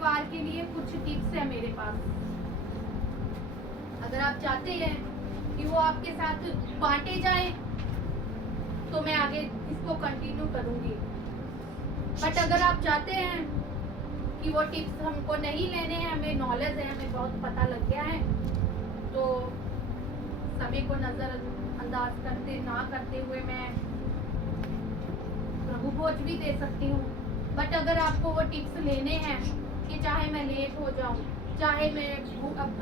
परिवार के लिए कुछ टिप्स है मेरे पास। अगर आप चाहते हैं कि वो आपके साथ बांटे जाए तो मैं आगे इसको कंटिन्यू करूंगी। बट अगर आप चाहते हैं कि वो टिप्स हमको नहीं लेने हैं, हमें नॉलेज है, हमें बहुत पता लग गया है, तो सभी को नजरअंदाज करते हुए मैं प्रभु भोज भी दे सकती हूँ। बट अगर आपको वो टिप्स लेने हैं कि चाहे मैं लेट हो जाऊँ, चाहे मैं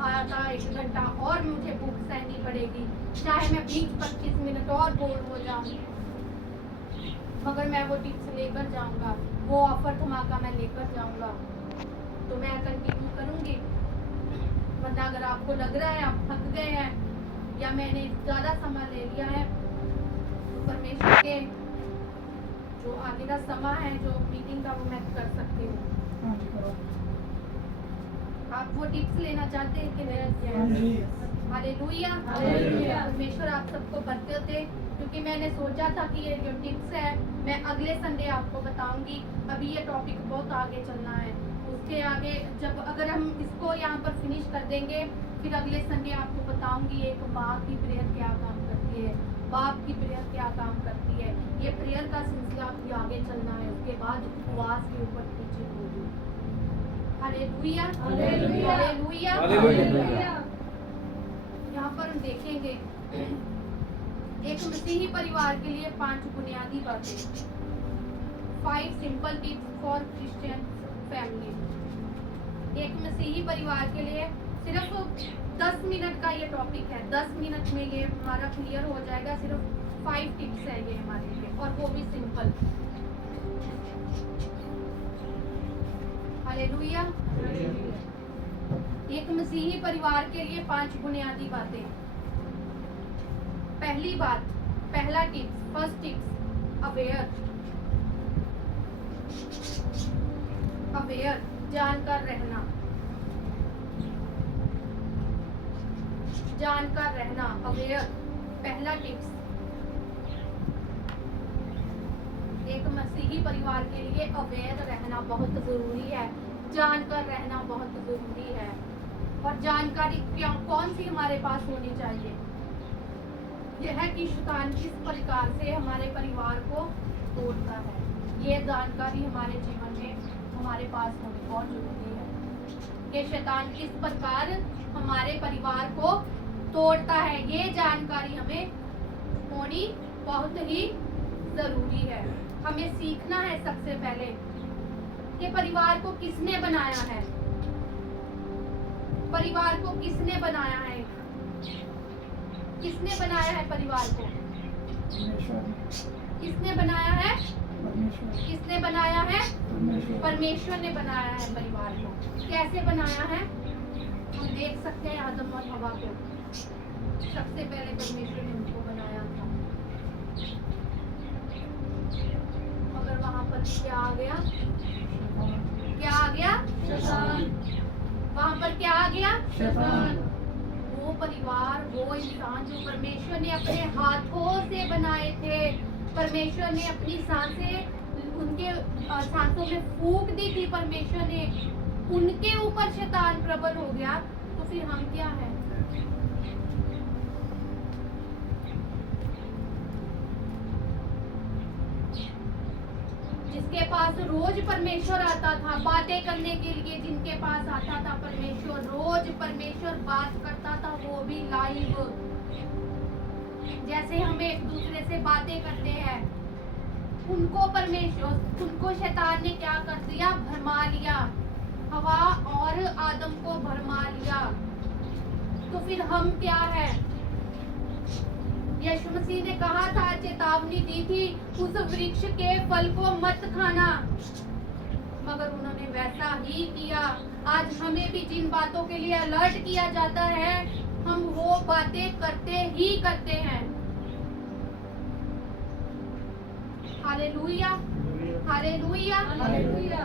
आधा 1 घंटा और मुझे भूख सहनी पड़ेगी, चाहे मैं 20-25 मिनट और बोर हो जाऊँ, मगर मैं वो टिप्स लेकर जाऊँगा, वो ऑफर धमाका मैं लेकर जाऊँगा, तो मैं कंटिन्यू करूँगी। वरना अगर आपको लग रहा है आप थक गए हैं या मैंने ज़्यादा समय ले लिया है, तो परमेश्वर के जो आगे का समय है, जो मीटिंग का, वो मैं कर सकती हूँ। आप वो टिप्स लेना चाहते हैं कि नहीं? हालेलुया। परमेश्वर आप सबको बरकत दे। क्योंकि मैंने सोचा था कि ये जो टिप्स है मैं अगले संडे आपको बताऊंगी। अभी ये टॉपिक बहुत आगे चलना है, उसके आगे जब अगर हम इसको यहाँ पर फिनिश कर देंगे, फिर अगले संडे आपको बताऊंगी एक माँ की प्रेयर क्या काम करती है, बाप की प्रेयर क्या काम करती है। ये प्रेयर का सिलसिला भी आगे चलना है, उसके बाद उपवास के ऊपर टीचिंग होगी। Hallelujah, hallelujah, hallelujah. यहाँ पर हम देखेंगे एक मसीही परिवार के लिए 5 बुनियादी बातें, 5 simple tips for Christian family. एक मसीही परिवार के लिए सिर्फ 10 मिनट का ये टॉपिक है, 10 मिनट में ये हमारा क्लियर हो जाएगा। सिर्फ 5 टिप्स है ये हमारे लिए, और वो भी सिंपल। हालेलुया। एक मसीही परिवार के लिए 5 बुनियादी बातें। पहली बात, पहला tips, first tips, aware. Aware, जानकर रहना, जानकर रहना, अवेयर। पहला टिप्स एक मसीही परिवार के लिए अवेयर रहना बहुत जरूरी है, जानकर रहना बहुत जरूरी है। और जानकारी क्या कौन सी हमारे पास होनी चाहिए? यह है कि शैतान किस प्रकार से हमारे परिवार को तोड़ता है। ये जानकारी हमारे जीवन में हमारे पास होनी बहुत जरूरी है कि शैतान किस प्रकार हमारे परिवार को तोड़ता है। ये जानकारी हमें होनी बहुत ही जरूरी है। हमें सीखना है सबसे पहले कि परिवार को किसने बनाया है, परिवार को किसने बनाया है, किसने बनाया है परिवार को? किसने बनाया है? किसने बनाया है? परमेश्वर ने बनाया है परिवार को। कैसे बनाया है? हम देख सकते हैं आदम और हवा को। सबसे पहले परमेश्वर ने उनको बनाया था, मगर वहां पर क्या आ गया? क्या आ गया? शैतान। वहां पर क्या आ गया? शैतान। वो परिवार, वो इंसान जो परमेश्वर ने अपने हाथों से बनाए थे, परमेश्वर ने अपनी सांसें उनके सांसों में फूंक दी थी, परमेश्वर ने उनके ऊपर शैतान प्रबल हो गया, तो फिर हम क्या है? जिसके पास रोज परमेश्वर आता था बातें करने के लिए, जिनके पास आता था परमेश्वर, रोज परमेश्वर बात करता था, वो भी लाइव। जैसे हम एक दूसरे से बातें करते हैं, उनको परमेश्वर, उनको शैतान ने क्या कर दिया? भरमा लिया। हवा और आदम को भरमा लिया। तो फिर हम क्या है? यीशु मसीह ने कहा था, चेतावनी दी थी, उस वृक्ष के फल को मत खाना, मगर उन्होंने वैसा ही किया। आज हमें भी जिन बातों के लिए अलर्ट किया जाता है, हम वो बातें करते ही करते हैं। Hallelujah, hallelujah, hallelujah.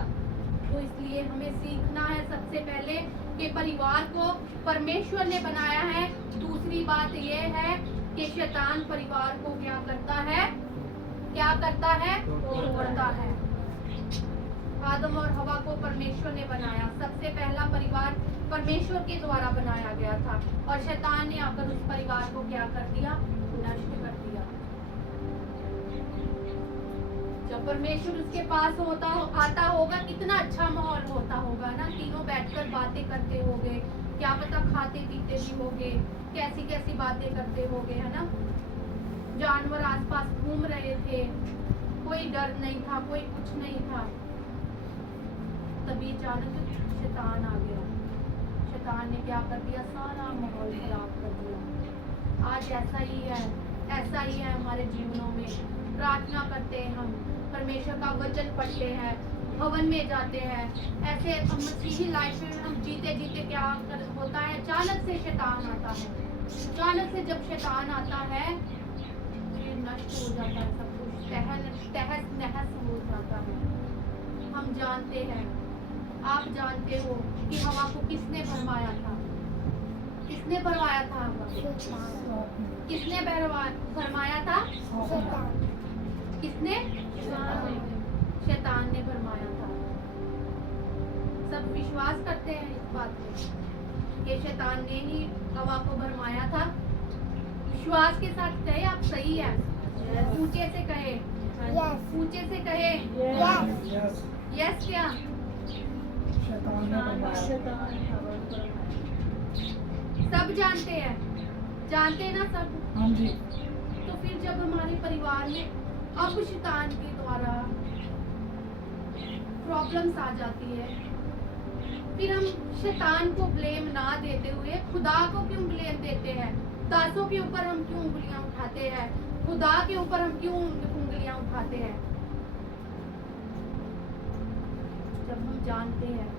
तो इसलिए हमें सीखना है सबसे पहले कि परिवार को परमेश्वर ने बनाया है। दूसरी बात यह है कि शैतान परिवार को क्या करता है? क्या करता है? तोड़ता है। आदम और हवा को परमेश्वर ने बनाया। सबसे पहला परिवार परमेश्वर के द्वारा बनाया गया था और शैतान ने आकर उस परिवार को क्या कर दिया? नष्ट कर दिया। जब परमेश्वर उसके पास आता होगा, कितना अच्छा माहौल होता होगा ना, तीनों बैठकर बातें करते होंगे, क्या पता खाते पीते भी होंगे, कैसी कैसी बातें करते होंगे, है ना। जानवर आसपास घूम रहे थे, कोई डर नहीं था, कोई कुछ नहीं था। तभी अचानक शैतान आ गया। शैतान ने क्या कर दिया? सारा माहौल खराब कर दिया। आज ऐसा ही है हमारे जीवनों में। प्रार्थना करते हैं हम, परमेश्वर का वचन पढ़ते हैं, भवन में जाते हैं, ऐसे मसीही लाइफ में हम जीते जीते क्या होता है? अचानक से शैतान आता है। अचानक से जब शैतान आता है फिर नष्ट हो जाता है सब कुछ, तहस नहस हो जाता है। हम जानते हैं, आप जानते हो कि हवा को किसने भरमाया था? किसने भरमाया था हवा? किसने भरमाया था? किसने? शैतान ने भरमाया था। सब विश्वास करते हैं इस बात में कि शैतान ने ही हवा को भरमाया था। विश्वास के साथ कहे आप सही है। ऊंचे से कहे, ऊंचे से कहे यस। क्या? सब जानते हैं ना सब। हाँ जी। तो फिर जब हमारे परिवार में अब शैतान के द्वारा प्रॉब्लम्स आ जाती है, फिर हम शैतान को ब्लेम ना देते हुए खुदा को क्यों ब्लेम देते हैं? दासों के ऊपर हम क्यों उंगलियां उठाते हैं? खुदा के ऊपर हम क्यों उंगलियां उठाते हैं? जब हम जानते हैं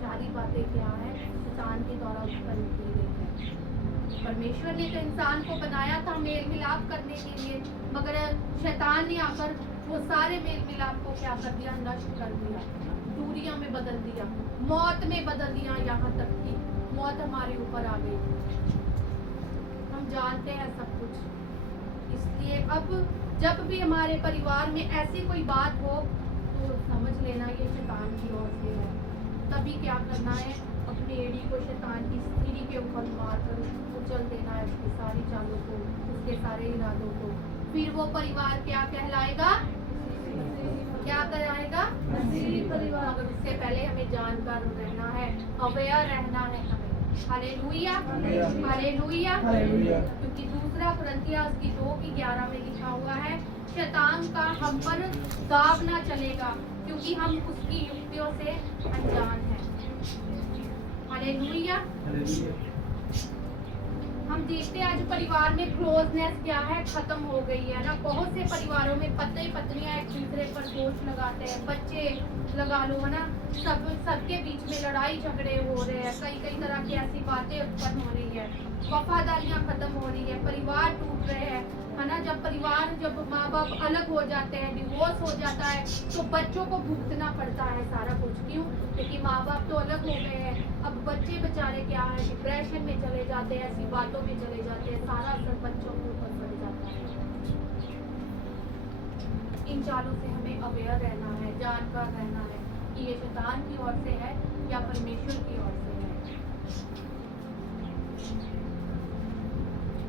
सारी बातें क्या है, शैतान के द्वारा उत्पन्न की गई है। परमेश्वर ने तो इंसान को बनाया था मेल मिलाप करने के लिए, मगर शैतान ने आकर वो सारे मेल मिलाप को क्या कर दिया? नष्ट कर दिया, दूरियों में बदल दिया, मौत में बदल दिया। यहाँ तक कि मौत हमारे ऊपर आ गई। हम जानते हैं सब कुछ। इसलिए अब जब भी हमारे परिवार में ऐसी कोई बात हो तो समझ लेना ये शैतान की ओर से है। तभी क्या करना है? अपनी एड़ी को शैतान की सीढ़ी के ऊपर मारकर उछल देना है, उसकी सारी चालों को, उसके सारे इरादों को। फिर वो परिवार क्या कहलाएगा? क्या कहलाएगा? परिवार। मगर उससे पहले हमें जानकार रहना है, अवेयर रहना है हमें। Hallelujah, hallelujah. क्योंकि दूसरा कुरिन्थियों उसकी 2:11 में लिखा हुआ है, शैतान का हम पर दाव ना चलेगा क्योंकि हम उसकी युक्तियों से अनजान हैं। हालेलुया। हम देखते हैं आज परिवार में क्लोजनेस क्या है? खत्म हो गई है ना। बहुत से परिवारों में पति पत्नियां एक दूसरे पर दोष लगाते हैं, बच्चे लगा लो, है ना। सबके बीच में लड़ाई झगड़े हो रहे हैं, कई तरह की ऐसी बातें उत्पन्न हो रही है, वफादारियां खत्म हो रही है, परिवार टूट रहे हैं, है ना। जब माँ बाप अलग हो जाते हैं, डिवोर्स हो जाता है, तो बच्चों को भुगतना पड़ता है सारा कुछ। क्यों? क्योंकि माँ बाप तो अलग हो गए हैं। अब बच्चे बेचारे क्या है, डिप्रेशन में चले जाते हैं, ऐसी बातों में चले जाते हैं, सारा असर बच्चों के ऊपर पड़ जाता है। इन चालों से हमें अवेयर रहना है, जानकार रहना है कि ये शैतान की ओर से है या परमेश्वर की ओर से है।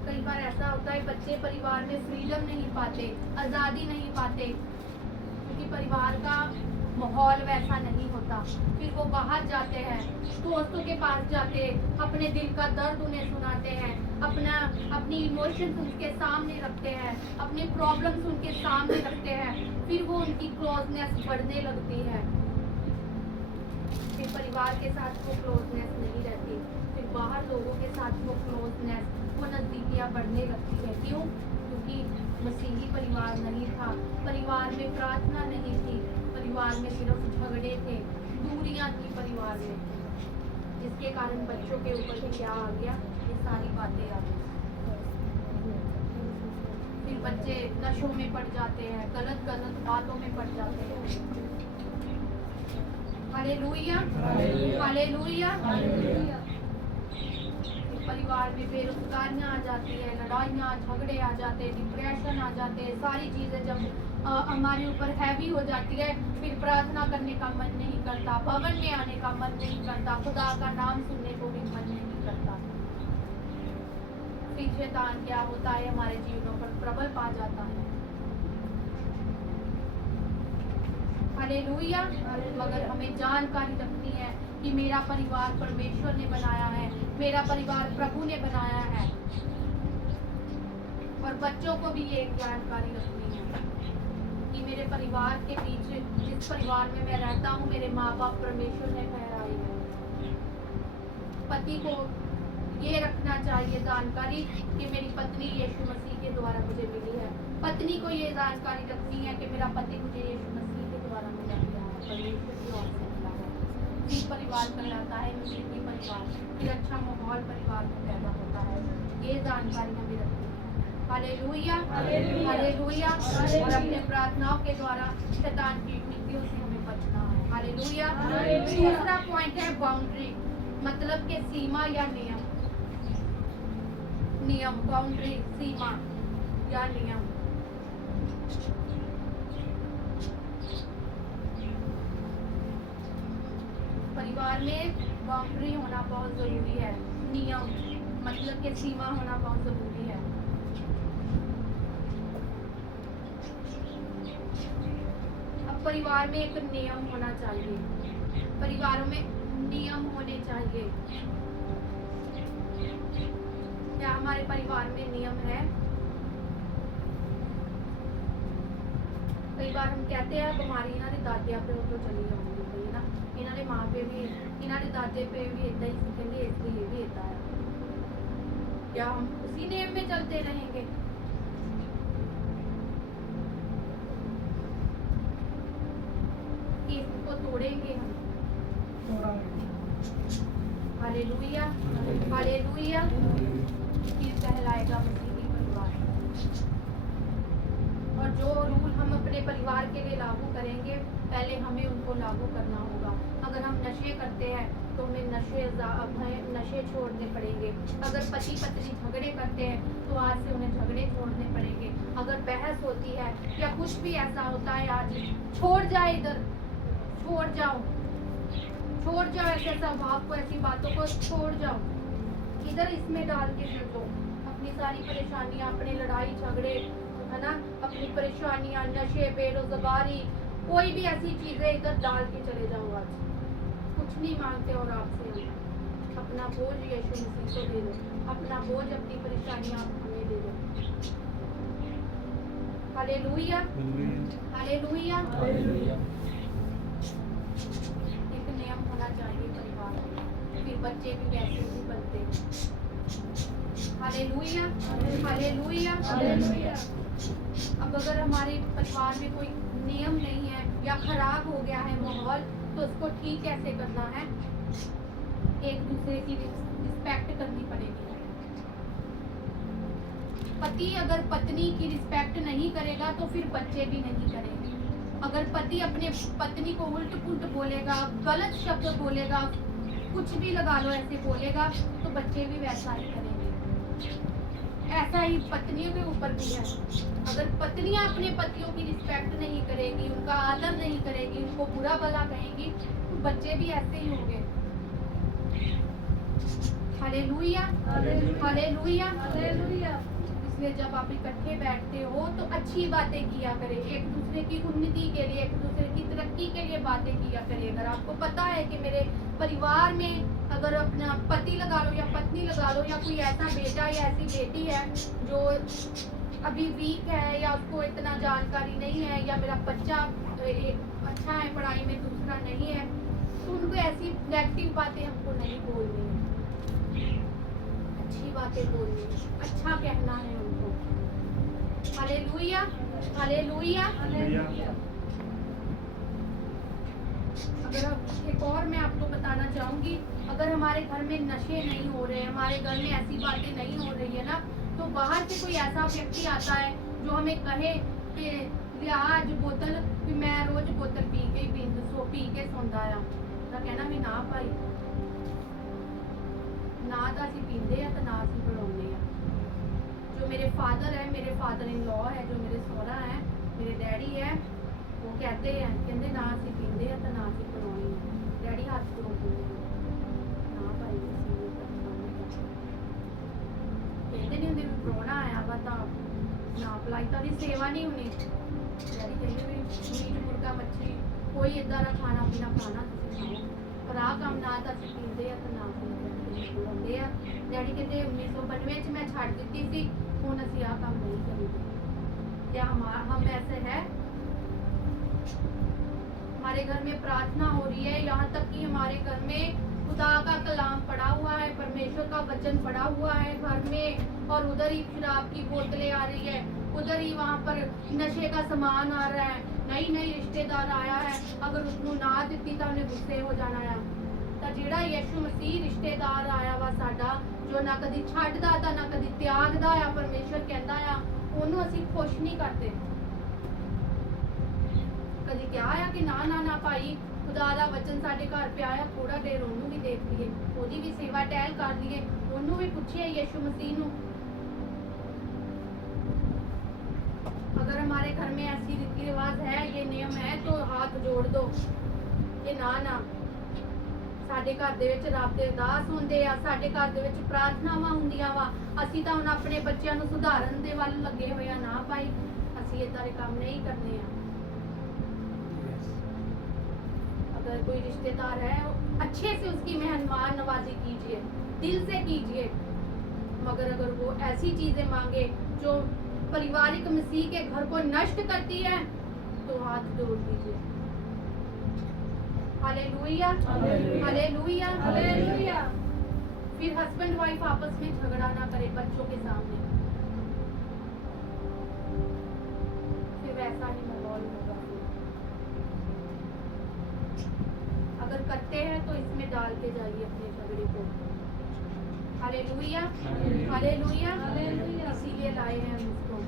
कई बार ऐसा होता है बच्चे परिवार में फ्रीडम नहीं पाते, आज़ादी नहीं पाते, क्योंकि परिवार का माहौल वैसा नहीं होता। फिर वो बाहर जाते हैं, दोस्तों के पास जाते, अपने दिल का दर्द उन्हें सुनाते हैं, अपनी इमोशंस उनके सामने रखते हैं, अपनी प्रॉब्लम्स उनके सामने रखते हैं। फिर वो उनकी क्लोजनेस बढ़ने लगती है। फिर परिवार के साथ वो क्लोजनेस नहीं रहती, फिर बाहर लोगों के साथ वो क्लोजनेस, वो नज़दीकियाँ बढ़ने लगती है। क्यों? क्योंकि मसीही परिवार नहीं था, परिवार में प्रार्थना नहीं थी, परिवार में सिर्फ झगड़े थे, दूरियां थी परिवार में, जिसके कारण बच्चों के ऊपर भी क्या आ गया? ये सारी बातें आ गई। फिर बच्चे नशों में पड़ जाते हैं, गलत बातों में पड़ जाते हैं। Hallelujah, hallelujah. परिवार में बेरोजगारियां आ जाती है, लड़ाइयाँ झगड़े आ जाते हैं, डिप्रेशन आ जाते हैं, सारी चीजें जब हमारे ऊपर हैवी हो जाती है, फिर प्रार्थना करने का मन नहीं करता, भवन में आने का मन नहीं करता, खुदा का नाम सुनने को भी मन नहीं करता। फिर शैतान क्या होता है, हमारे जीवनों पर प्रबल पा जाता है। हालेलुया। मगर हमें जानकारी रखनी है कि मेरा परिवार परमेश्वर ने बनाया है, मेरा परिवार प्रभु ने बनाया है। और बच्चों को भी ये जानकारी रखनी है कि मेरे परिवार के पीछे, जिस परिवार में मैं रहता हूँ, मेरे माँ बाप परमेश्वर ने ठहराए हैं। पति को ये रखना चाहिए जानकारी कि मेरी पत्नी यीशु मसीह के द्वारा मुझे मिली है। पत्नी को ये जानकारी रखनी है कि मेरा पति मुझे यीशु मसीह के द्वारा मिला है, परमेश्वर की ओर से मिला है। फिर परिवार कहलाता है मसीही परिवार, फिर अच्छा माहौल परिवार में पैदा होता है। ये जानकारी हमें रखनी है। Hallelujah, hallelujah. और अपने प्रार्थनाओं के द्वारा शैतान की युक्तियों से हमें बचना है। हालेलुया। दूसरा पॉइंट है बाउंड्री, मतलब के सीमा या नियम। नियम, बाउंड्री, सीमा या नियम। परिवार में बाउंड्री होना बहुत जरूरी है। नियम मतलब के सीमा होना बहुत जरूरी है। अब परिवार में एक नियम होना चाहिए, परिवारों में नियम होने चाहिए। क्या हमारे परिवार में नियम है? कई बार हम कहते हैं तुम्हारी इन्होंने दादिया पे तो चली जाऊंगी ना, इन्होंने माँ पे भी, इन्होंने दादे पे भी इतना ही सीखेंगे, इसलिए भी इतना है। क्या हम उसी नियम में चलते रहेंगे? कि इसको तोड़ेंगे हम? Hallelujah, hallelujah. फिर कहलाएगा मसीही परिवार। और जो रूल हम अपने परिवार के लिए लागू करेंगे, पहले हमें उनको लागू करना होगा। अगर हम नशे करते हैं तो हमें नशे छोड़ने पड़ेंगे। अगर पति पत्नी झगड़े करते हैं तो आज से उन्हें झगड़े छोड़ने पड़ेंगे। अगर बहस होती है या कुछ भी ऐसा होता है, आज छोड़ जाए, इधर छोड़ जाओ, छोड़ जाओ ऐसे स्वभाव को, ऐसी बातों को छोड़ जाओ, इधर इसमें डाल के चल दो अपनी सारी परेशानियां, अपने लड़ाई झगड़े, है ना, अपनी परेशानियां, नशे, बेरोजगारी, कोई भी ऐसी चीजें इधर डाल के चले जाओ। आज कुछ नहीं मांगते और आपसे अपना बोझ यीशु मसीह को दे दो, अपना बोझ, अपनी परेशानियां आप हमें दे दो। Hallelujah, hallelujah. एक नियम होना चाहिए परिवार में, फिर बच्चे भी वैसे ही बनते हैं। Hallelujah, hallelujah, hallelujah. अब अगर हमारे परिवार में कोई नियम नहीं है या खराब हो गया है माहौल, तो उसको ठीक कैसे करना है? एक दूसरे की रिस्पेक्ट करनी पड़ेगी। पति अगर पत्नी की रिस्पेक्ट नहीं करेगा तो फिर बच्चे भी नहीं करेंगे। अगर पति अपने पत्नी को उल्ट पुल्ट बोलेगा, गलत शब्द बोलेगा, कुछ भी लगा लो ऐसे बोलेगा, तो बच्चे भी वैसा ही करेंगे। ऐसा ही पत्नियों के ऊपर भी है। अगर पत्नियां अपने पतियों की रिस्पेक्ट नहीं करेगी, उनका आदर नहीं करेगी, उनको बुरा भला कहेंगी, तो बच्चे भी ऐसे ही होंगे। Hallelujah, hallelujah, hallelujah. इसलिए जब आप इकट्ठे बैठते हो तो अच्छी बातें किया करें, एक दूसरे की उन्नति के लिए, एक दूसरे की तरक्की के लिए बातें किया करें। अगर आपको पता है कि मेरे परिवार में अगर अपना पति लगा लो या पत्नी लगा लो, या कोई ऐसा बेटा या ऐसी बेटी है जो अभी वीक है या उसको इतना जानकारी नहीं है, या मेरा बच्चा अच्छा है पढ़ाई में, दूसरा नहीं है, तो उनको ऐसी नेगेटिव बातें हमको नहीं बोलनी है, अच्छी बातें बोलनी है, अच्छा कहना है उनको। Hallelujah, hallelujah, hallelujah. अगर एक और मैं आपको बताना चाहूंगी, अगर हमारे घर में नशे नहीं हो रहे, हमारे घर में ऐसी बातें नहीं हो रही है ना, तो बाहर से कोई ऐसा व्यक्ति आता है जो हमें कहे कि लिया आज बोतल, कि मैं रोज बोतल पी के सौंदा आ, तो कहना भी ना भाई, ना तो असी पींदे हैं तो ना असी पढ़ाने हैं। जो मेरे फादर है, मेरे फादर इन लॉ है, जो मेरे सोहरा है, मेरे डैडी है वो कहते हैं कहते ना असी पींदे हैं तो ना असी परोनी है डैडी हाथ जोड़ते हैं ना भाई असी ये करना नहीं कहते नहीं होंगे भी परोना आया वा तो ना पलाई तो ਉਹਦੀ सेवा नहीं होनी डैडी कहते भी मीट मुर्गा मच्छी कोई इदा का खाना पीना खाना तुसीं खाओ पर आ काम ना तो असी पींदे हैं तो ना पींदे हैं डैडी कहते 1992 च मैं छੱਡ ਦਿੱਤੀ ਸੀ ਹੁਣ ਅਸੀਂ ਆ ਕੰਮ नहीं करेंगे क्या हम ऐसे है हमारे घर में प्रार्थना हो रही है यहाँ तक कि हमारे घर में खुदा का कलाम पड़ा हुआ है परमेश्वर का वचन पड़ा हुआ है घर में और उधर ही शराब की बोतलें आ रही है उधर ही वहाँ पर नशे का सामान आ रहा है नई नई रिश्तेदार आया है अगर उसको ना दिती तो उन्हें गुस्से हो जाना है तो जेड़ा यीशु मसीह रिश्तेदार आया वा साडा जो ना कदी छड्डदा ता ना कदी त्यागदा आ परमेश्वर कहंदा आ ਉਹਨੂੰ ਅਸੀਂ ਖੁਸ਼ ਨਹੀਂ ਕਰਦੇ ਕਦੀ ਕਿਹਾ ਆ ਕਿ ਨਾ ਨਾ ਨਾ ਭਾਈ ਖੁਦਾ ਦਾ ਵਚਨ ਸਾਡੇ ਘਰ ਪਿਆ ਆ ਥੋੜਾ ਦੇਰ ਉਹਨੂੰ ਵੀ ਦੇਖ ਲਈਏ ਉਹਦੀ ਵੀ ਸੇਵਾ ਟਹਿਲ ਕਰ ਲਈਏ ਉਹਨੂੰ ਵੀ ਪੁੱਛੀਏ यीशु मसीह ਨੂੰ अगर हमारे घर में ऐसी रीति रिवाज है ये नियम है तो हाथ जोड़ दो कि ना ना ਸਾਡੇ ਘਰ ਦੇ ਵਿੱਚ ਰੱਬ ਦੇ ਅਰਦਾਸ ਹੁੰਦੇ ਆ ਸਾਡੇ ਘਰ ਦੇ ਵਿੱਚ ਪ੍ਰਾਰਥਨਾਵਾਂ ਹੁੰਦੀਆਂ ਵਾ ਅਸੀਂ ਤਾਂ ਹੁਣ ਆਪਣੇ ਬੱਚਿਆਂ ਨੂੰ ਸੁਧਾਰਨ ਦੇ ਵੱਲ ਲੱਗੇ ਹੋਏ ਆ ਨਾ ਭਾਈ ਅਸੀਂ ਇਦਾਂ ਦੇ ਕੰਮ ਨਹੀਂ ਕਰਨੇ ਆ अगर कोई रिश्तेदार है अच्छे से उसकी मेहमान नवाजी कीजिए दिल से कीजिए मगर अगर वो ऐसी चीजें मांगे जो पारिवारिक मसीह के घर को नष्ट करती है तो हाथ जोड़ दीजिए हालेलुया हालेलुया हालेलुया फिर हस्बैंड वाइफ आपस में झगड़ा ना करे बच्चों के सामने फिर वैसा ही माहौल होगा अगर करते हैं तो इसमें डालते जाइए अपने झगड़े को हालेलुया हालेलुया हालेलुया इसीलिए लाए हैं हम इसको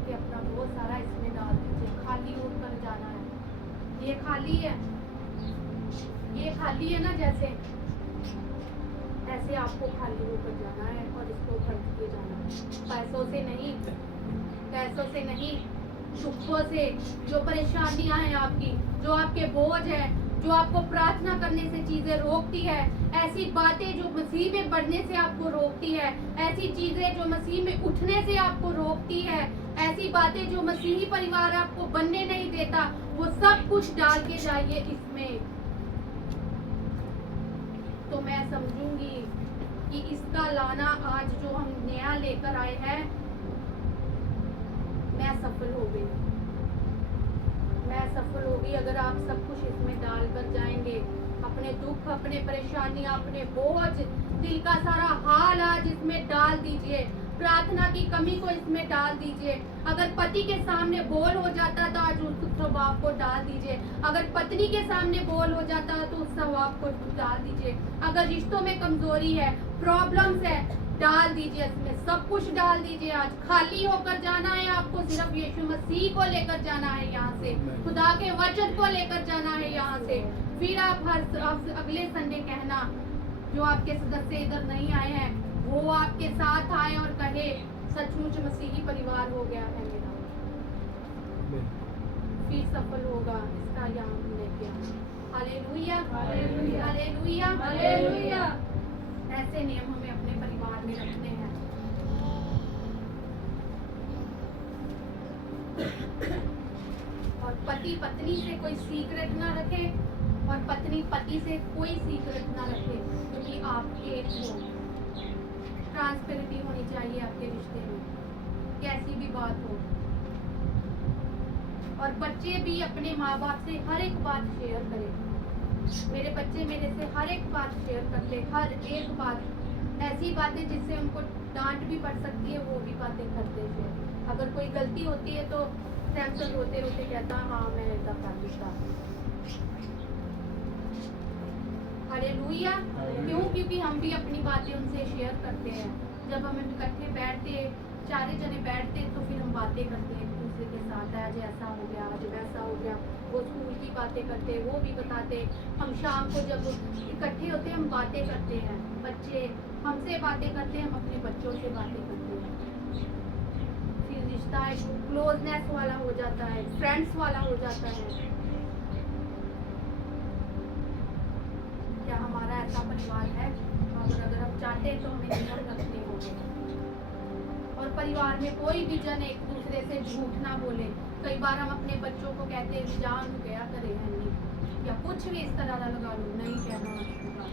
कि अपना बहुत सारा इसमें डाल दीजिए खाली होकर जाना है ये खाली है ना जैसे ऐसे आपको खाली होकर जाना है और इसको खर्च के जाना है पैसों से नहीं दुखों से जो परेशानियां हैं आपकी जो आपके बोझ है जो आपको प्रार्थना करने से चीजें रोकती है ऐसी बातें जो मसीह में बढ़ने से आपको रोकती है ऐसी चीजें जो मसीह में उठने से आपको रोकती है ऐसी बातें जो मसीही परिवार आपको बनने नहीं देता वो सब कुछ डाल के जाइए इसमें तो मैं समझूंगी कि इसका लाना आज जो हम नया लेकर आए हैं मैं सफल हो गई अगर आप सब कुछ इसमें डालकर जाएंगे अपने दुख अपने परेशानियां अपने बोझ दिल का सारा हाल आज इसमें डाल दीजिए प्रार्थना की कमी को इसमें डाल दीजिए अगर पति के सामने बोल हो जाता तो आज उस स्वभाव को डाल दीजिए अगर पत्नी के सामने बोल हो जाता तो उस स्वभाव को डाल दीजिए अगर रिश्तों में कमजोरी है प्रॉब्लम्स है डाल दीजिए इसमें सब कुछ डाल दीजिए आज खाली होकर जाना है आपको सिर्फ यीशु मसीह को लेकर जाना है यहाँ से खुदा के वचन को लेकर जाना है यहाँ से फिर आप अगले संडे कहना जो आपके सदस्य इधर नहीं आए हैं वो आपके साथ आए और कहे सचमुच मसीही परिवार हो गया है मेरा फिर सफल होगा इसका यहाँ लेके हालेलुया हालेलुया हालेलुया हालेलुया ऐसे नियम हमें अपने परिवार में रखने हैं और पति पत्नी से कोई सीक्रेट ना रखे और पत्नी पति से कोई सीक्रेट ना रखे क्योंकि आप एक हो ट्रांसपेरेंटी होनी चाहिए आपके रिश्ते में कैसी भी बात हो और बच्चे भी अपने माँ बाप से हर एक बात शेयर करें मेरे बच्चे मेरे से हर एक बात शेयर करते हर एक बात ऐसी बातें जिससे उनको डांट भी पड़ सकती है वो भी बातें करते हैं अगर कोई गलती होती है तो सैमसन रोते रोते कहता हाँ मैं ऐसा कर दूँगा हालेलुया क्यों क्योंकि हम भी अपनी बातें उनसे शेयर करते हैं जब हम इकट्ठे बैठते चारे जने बैठते तो फिर हम बातें करते हैं एक दूसरे के साथ आज ऐसा हो गया आज वैसा हो गया वो स्कूल की बातें करते वो भी बताते हम शाम को जब इकट्ठे होते हम बातें करते हैं बच्चे हमसे बातें करते हैं हम अपने बच्चों से बातें करते हैं फिर रिश्ता एक क्लोजनेस वाला हो जाता है, फ्रेंड्स वाला हो जाता है। क्या हमारा ऐसा परिवार है? अगर हम चाहते हैं तो हमें नियम रखने होंगे और परिवार में कोई भी जन एक दूसरे से झूठ ना बोले। कई बार हम अपने बच्चों को कहते हैं जान गया करे है नहीं या कुछ भी इस तरह का लगा लो, नहीं कहना होगा।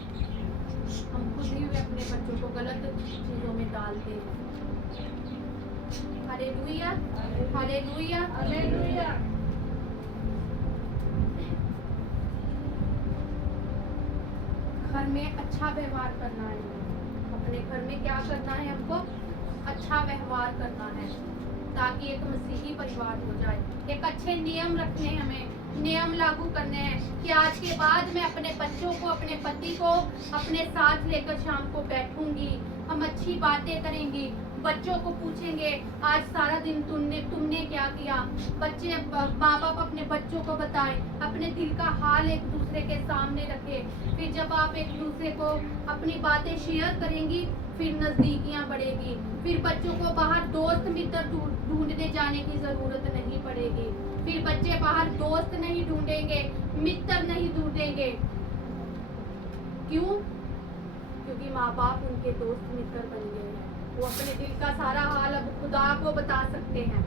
हम खुद ही अपने बच्चों को गलत चीजों में डालते हैं। Hallelujah, hallelujah, hallelujah. घर में अच्छा व्यवहार करना है। अपने घर में क्या करना है? हमको अच्छा व्यवहार करना है ताकि एक मसीही परिवार हो जाए। एक अच्छे नियम रखने हैं, हमें नियम लागू करने हैं कि आज के बाद मैं अपने बच्चों को, अपने पति को अपने साथ लेकर शाम को बैठूंगी, हम अच्छी बातें करेंगी, बच्चों को पूछेंगे आज सारा दिन तुमने क्या किया। बच्चे माँ बाप अपने बच्चों को बताएं, अपने दिल का हाल एक दूसरे के सामने रखें। फिर जब आप एक दूसरे को अपनी बातें शेयर करेंगी फिर नजदीकियां बढ़ेगी। फिर बच्चों को बाहर दोस्त मित्र ढूंढने जाने की जरूरत नहीं पड़ेगी। फिर बच्चे बाहर दोस्त नहीं ढूंढेंगे, मित्र नहीं ढूंढेंगे। क्यों? क्योंकि माँ बाप उनके दोस्त मित्र बन गए हैं। वो अपने दिल का सारा हाल अब खुदा को बता सकते हैं।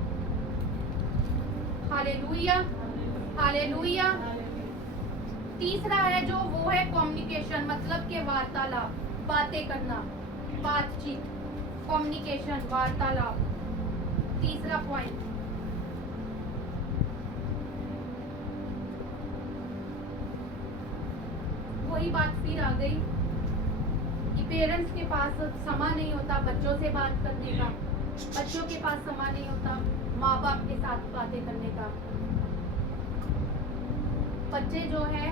Hallelujah, hallelujah. तीसरा है जो वो है कम्युनिकेशन, मतलब के वार्तालाप, बातें करना, बातचीत, कम्युनिकेशन, वार्तालाप। तीसरा पॉइंट वही बात फिर आ गई कि पेरेंट्स के पास समय नहीं होता बच्चों से बात करने का, बच्चों के पास समय नहीं होता माँ बाप के साथ बातें करने का। बच्चे जो है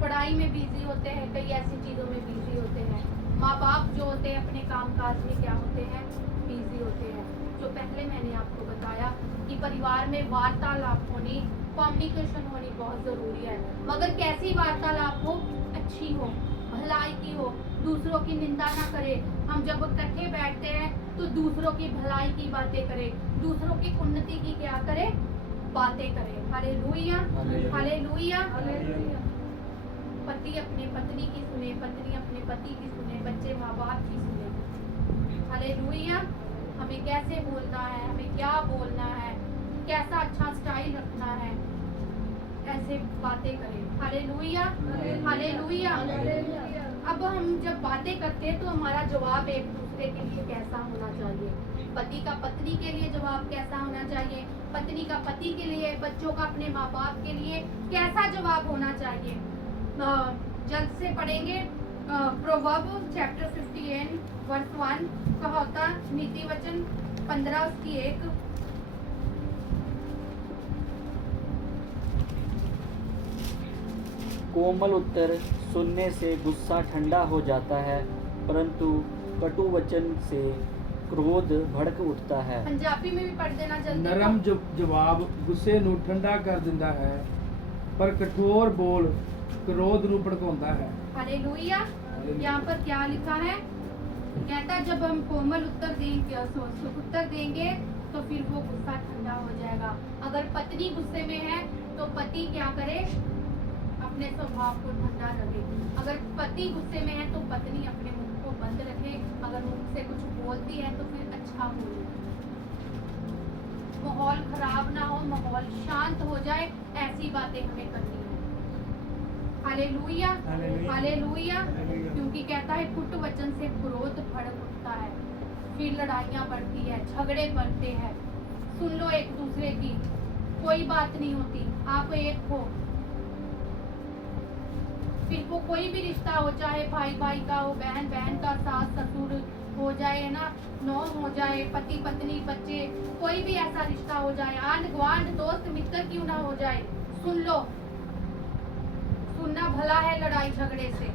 पढ़ाई में बिजी होते हैं, कई ऐसी चीजों में बिजी होते हैं। माँ बाप जो होते हैं अपने कामकाज में क्या होते हैं? बिजी होते हैं। जो पहले मैंने आपको बताया कि परिवार में वार्तालाप होनी, कम्युनिकेशन होनी बहुत जरूरी है। मगर कैसी वार्तालाप हो? अच्छी हो, भलाई की हो, दूसरों की निंदा ना करे। हम जब इकट्ठे बैठते हैं तो दूसरों की भलाई की बातें करें, दूसरों की उन्नति की क्या करें? बातें करें। Hallelujah, hallelujah. पति अपने पत्नी की सुने, पत्नी अपने पति की सुने, बच्चे माँ बाप की सुने। हालेलुया। हमें कैसे बोलना है, हमें क्या बोलना है, कैसा अच्छा स्टाइल रखना है, ऐसे बातें करें। Hallelujah, hallelujah. अब हम जब बातें करते हैं तो हमारा जवाब एक दूसरे के लिए कैसा होना चाहिए? पति का पत्नी के लिए जवाब कैसा होना चाहिए? पत्नी का पति के लिए, बच्चों का अपने माँ बाप के लिए कैसा जवाब होना चाहिए? जल्द से पढ़ेंगे प्रोवर्ब चैप्टर 58 वर्स 1 का होता नीति वचन 15 उसकी 1। कोमल उत्तर सुनने से गुस्सा ठंडा हो जाता है, परंतु कटु वचन से क्रोध भड़क उठता है। पंजाबी में भी पढ़ देना जल्दी। नरम जवाब गुस्से ਨੂੰ ਠੰਡਾ ਕਰ ਦਿੰਦਾ ਹੈ, पर कठोर बोल क्रोध ਨੂੰ भड़काਉਂਦਾ है। हालेलुया। यहाँ पर क्या लिखा है? कहता जब हम कोमल उत्तर देंगे, उत्तर देंगे तो फिर वो गुस्सा ठंडा हो जाएगा। अगर पत्नी गुस्से में है तो पति क्या करे? अपने स्वभाव को ठंडा रखे। अगर पति गुस्से में है तो पत्नी अपने मुंह को बंद रखे। अगर मुंह से कुछ बोलती है तो फिर अच्छा बोले। माहौल खराब ना हो, माहौल शांत हो जाए, ऐसी बातें हमें करनी है। Hallelujah, hallelujah. क्योंकि कहता है कुट वचन से क्रोध भड़क उठता है, फिर लड़ाइयाँ बढ़ती है, झगड़े बढ़ते हैं। सुन लो एक दूसरे की, कोई बात नहीं होती, आप एक हो। फिर वो कोई भी रिश्ता हो, चाहे भाई भाई का हो, बहन बहन का, सास ससुर हो जाए ना, नौ हो जाए, पति पत्नी बच्चे, कोई भी ऐसा रिश्ता हो जाए, आंढ गुआंढ दोस्त मित्र क्यों ना हो जाए, सुन लो। सुनना भला है लड़ाई झगड़े से।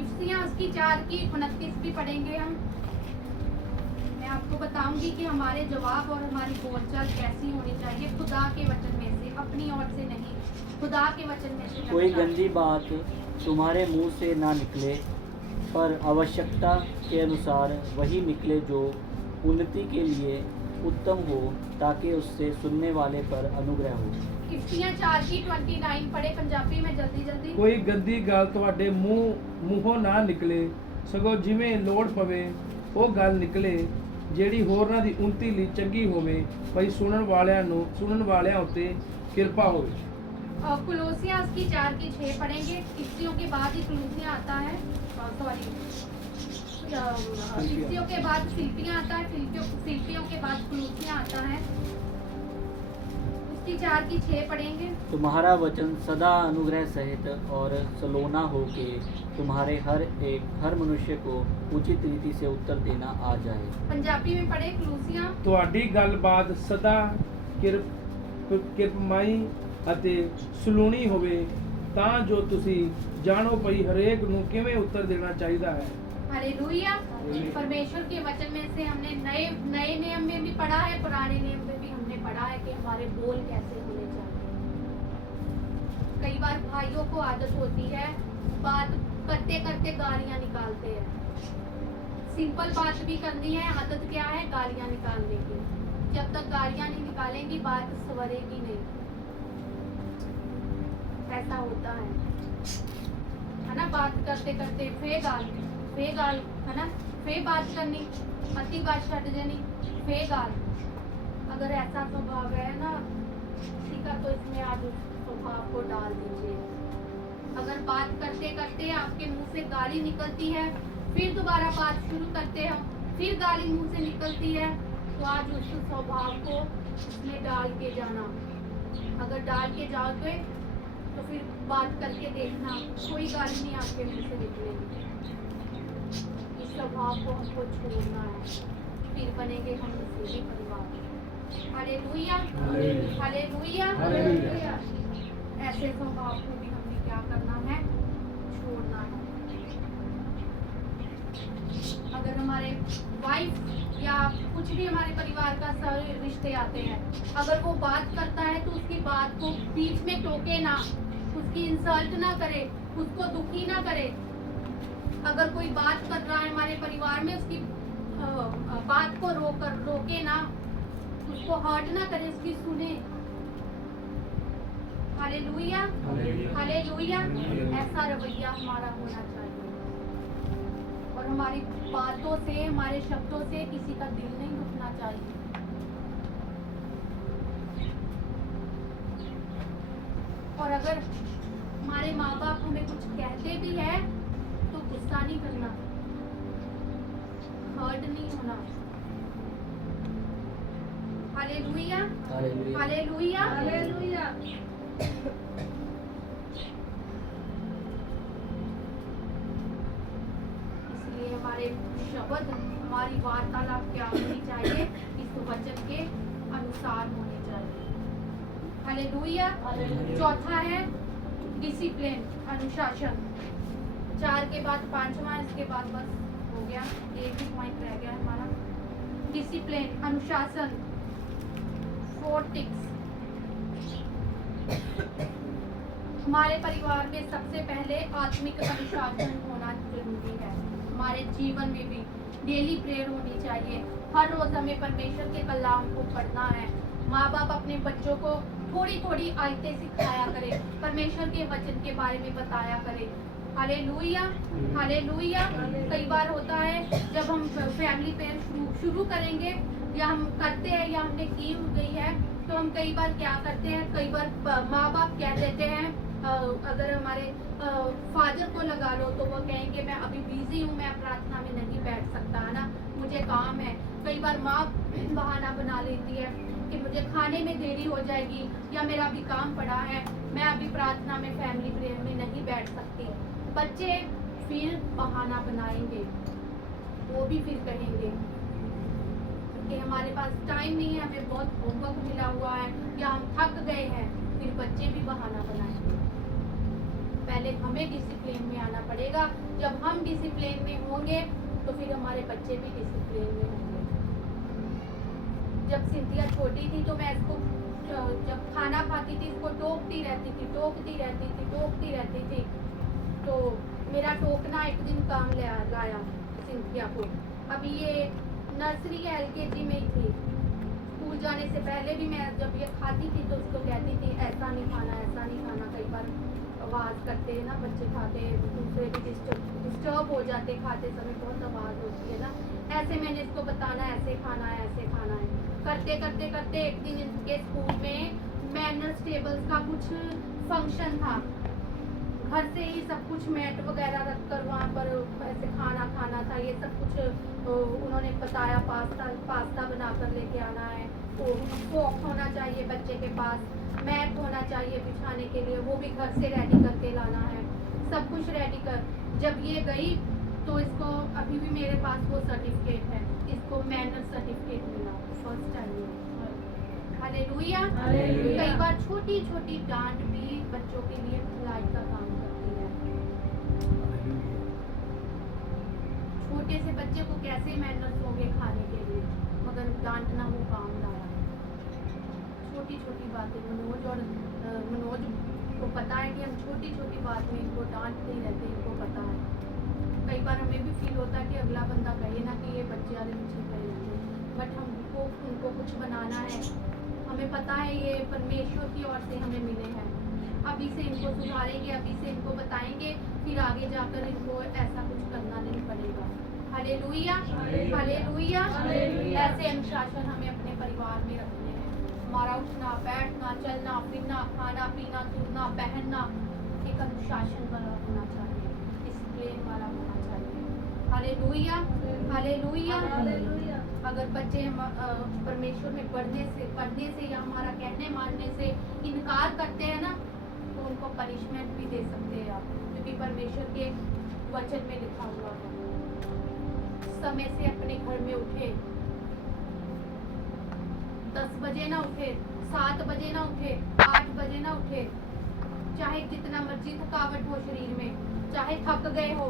इफ्सियां उसकी 4 की 29 भी पढ़ेंगे हम। मैं आपको बताऊंगी कि हमारे जवाब और हमारी बोलचाल कैसी होनी चाहिए, खुदा के वचन में से, अपनी ओर से नहीं, खुदा के वचन में से। कोई गंदी बात तुम्हारे मुंह से ना निकले, पर आवश्यकता के अनुसार वही निकले जो उन्नति के लिए उत्तम हो, ताकि उससे सुनने वाले पर अनुग्रह हो। किफ्तियाँ 4 की 29 पढ़े पंजाबी में जल्दी जल्दी। ਕੋਈ ਗੰਦੀ ਗੱਲ ਤੁਹਾਡੇ ਮੂੰਹੋਂ ਨਾ ਨਿਕਲੇ, ਸਗੋਂ ਜਿਵੇਂ ਲੋੜ ਪਵੇ ਉਹ ਗੱਲ ਨਿਕਲੇ, ਜਿਹੜੀ ਹੋਰਨਾਂ ਦੀ ਉન્નਤੀ ਲਈ ਚੰਗੀ ਹੋਵੇ, ਭਈ ਸੁਣਨ ਵਾਲਿਆਂ ਉੱਤੇ ਕਿਰਪਾ होवे। और कुलूसियाँ की 4 की 6 पढ़ेंगे। किफ्तियों के बाद ही कुलूसियाँ आता है, सॉरी किफ्तियों के बाद फिलिपियाँ आता है, फिलिपियों के बाद कुलूसियाँ आता है। उसकी 4 की 6 पढ़ेंगे। तुम्हारा वचन सदा अनुग्रह सहित और सलोना हो के तुम्हारे हर मनुष्य को उचित रीति से उत्तर देना आ जाए। पंजाबी में पढ़े कुलूसियाँ। ਤੁਹਾਡੀ ਗੱਲਬਾਤ ਸਦਾ ਕਿਰਪਮਾਈ ਅਤੇ ਸਲੂਣੀ ਹੋਵੇ, ਤਾਂ ਜੋ ਤੁਸੀਂ ਜਾਣੋ ਭਈ ਹਰੇਕ ਨੂੰ ਕਿਵੇਂ ਉੱਤਰ ਦੇਣਾ ਚਾਹੀਦਾ ਹੈ। हालेलुया। परमेश्वर के वचन में से हमने नए नियम में भी पढ़ा है, पुराने नियम में भी हमने पढ़ा है कि हमारे बोल कैसे होने चाहिए। कई बार भाइयों को आदत होती है बात करते करते गालियां निकालते हैं। सिंपल बात भी करनी है, आदत क्या है? गालियां निकालने की। जब तक गालियां नहीं निकालेंगी बात संवरेगी नहीं। ऐसा होता है ना? बात करते करते फे गाल है ना, फे बात करनी, अति बात छट देनी, फे गाल। अगर ऐसा स्वभाव है ना ठीक है, तो इसमें आप उस स्वभाव को डाल दीजिए। अगर बात करते करते आपके मुंह से गाली निकलती है, फिर दोबारा बात शुरू करते हैं, फिर गाली मुंह से निकलती है, तो आज उस स्वभाव को इसमें डाल के जाना। अगर डाल के जाओगे तो फिर बात करके देखना, कोई गाली नहीं आपके मुंह से निकलेगी। इस स्वभाव को हमको छोड़ना है, फिर बनेंगे हम मसीही परिवार। Hallelujah, hallelujah, hallelujah. ऐसे स्वभाव को भी हमने क्या करना है? छोड़ना है। अगर हमारे वाइफ या कुछ भी हमारे परिवार का सारे रिश्ते आते हैं, अगर वो बात करता है तो उसकी बात को बीच में टोके ना, उसकी इंसल्ट ना करे, उसको दुखी ना करे। अगर कोई बात कर रहा है हमारे परिवार में, उसकी बात को रोके ना, उसको हर्ट ना करे, उसकी सुने। Hallelujah, hallelujah. ऐसा रवैया हमारा होना चाहिए, और हमारी बातों से, हमारे शब्दों से किसी का दिल नहीं दुखना चाहिए। और अगर हमारे माँ बाप हमें कुछ कहते भी है तो गुस्सा नहीं करना, हर्ट नहीं होना। Hallelujah, hallelujah, hallelujah. इसलिए हमारे शब्द, हमारी वार्तालाप क्या होनी चाहिए? इस वचन के अनुसार होनी चाहिए। हालेलुया। चौथा है डिसिप्लिन, अनुशासन। 4 के बाद 5वां, इसके बाद बस हो गया, एक ही पॉइंट रह गया हमारा। डिसिप्लिन, अनुशासन, 4 टिक्स। हमारे परिवार में सबसे पहले आत्मिक अनुशासन होना जरूरी है। हमारे जीवन में भी डेली प्रेयर होनी चाहिए। हर रोज हमें परमेश्वर के कलाम को पढ़ना है। माँ बाप अपने बच्चों को थोड़ी थोड़ी आयतें सिखाया करे, परमेश्वर के वचन के बारे में बताया करे। Hallelujah, hallelujah. कई बार होता है जब हम फैमिली प्रेयर शुरू करेंगे, या हम करते हैं या हमने की गई है, तो हम कई बार क्या करते हैं, कई बार माँ बाप कह देते हैं, अगर हमारे फादर को लगा लो तो वो कहेंगे मैं अभी बिजी हूँ, मैं प्रार्थना में नहीं बैठ सकता, है ना, मुझे काम है। कई बार माँ बहाना बना लेती है कि मुझे खाने में देरी हो जाएगी, या मेरा अभी काम पड़ा है, मैं अभी प्रार्थना में, फैमिली प्रेयर में नहीं बैठ सकती। बच्चे फिर बहाना बनाएंगे, वो भी फिर कहेंगे कि हमारे पास टाइम नहीं है, हमें बहुत होमवर्क मिला हुआ है, या हम थक गए हैं, फिर बच्चे भी बहाना बनाएंगे। पहले हमें डिसिप्लिन में आना पड़ेगा। जब हम डिसिप्लिन में होंगे तो फिर हमारे बच्चे भी डिसिप्लिन में होंगे। जब सिंथिया छोटी थी तो मैं इसको जब खाना खाती थी इसको टोकती रहती थी। तो मेरा टोकना एक दिन काम लाया सिंथिया को। अभी ये नर्सरी या एलकेजी में ही थी। स्कूल जाने से पहले भी मैं जब ये खाती थी तो उसको कहती थी ऐसा नहीं खाना, ऐसा नहीं खाना। कई बार आवाज़ करते हैं ना बच्चे खाते, दूसरे भी डिस्टर्ब हो जाते खाते समय, बहुत आवाज़ होती है ना। ऐसे मैंने इसको बताना ऐसे खाना है, ऐसे खाना है। करते करते करते एक दिन इनके स्कूल में मैनर्स टेबल्स का कुछ फंक्शन था। घर से ही सब कुछ मैट वगैरह रख कर वहाँ पर ऐसे खाना खाना था। ये सब कुछ उन्होंने बताया। पास्ता बना कर लेके आना है, फोक होना चाहिए बच्चे के पास, मैट होना चाहिए बिछाने के लिए, वो भी घर से रेडी करके लाना है। सब कुछ रेडी कर जब ये गई तो इसको अभी भी मेरे पास वो सर्टिफिकेट है, इसको मैनर सर्टिफिकेट मिला फर्स्ट टाइम। हालेलुया। कई बार छोटी छोटी डांट भी बच्चों के लिए भलाई का काम करती है। छोटे से बच्चे को कैसे मैनर्स होंगे खाने के लिए, मगर डांटना वो काम लाया। छोटी छोटी बातें मनोज को पता है कि हम छोटी छोटी बात में इनको डांटते ही रहते हैं, इनको पता है। कई बार हमें भी फील होता है कि अगला बंदा कहे ना कि ये बच्चे वाले पीछे पड़े रहते हैं, बट हमको उनको कुछ बनाना है। हमें पता है ये परमेश्वर की ओर से हमें मिले हैं। अभी से इनको सुधारेंगे, अभी से इनको बताएंगे, फिर आगे जाकर इनको ऐसा कुछ करना नहीं पड़ेगा। Hallelujah, hallelujah. ऐसे अनुशासन हमें अपने परिवार में रखने हैं। हमारा उठना बैठना चलना फिरना खाना पीना सूतना पहनना एक अनुशासन वाला होना चाहिए, डिसिप्लिन वाला होना चाहिए। Hallelujah, hallelujah. अगर बच्चे परमेश्वर में पढ़ने से या हमारा कहने मानने से इनकार करते हैं ना, तो उनको पनिशमेंट भी दे सकते हैं आप, क्योंकि परमेश्वर के वचन में लिखा हुआ है समय से अपने घर में उठे, 10 बजे ना उठे, 7 बजे ना उठे, 8 बजे ना उठे, चाहे जितना मर्जी थकावट हो शरीर में, चाहे थक गए हो,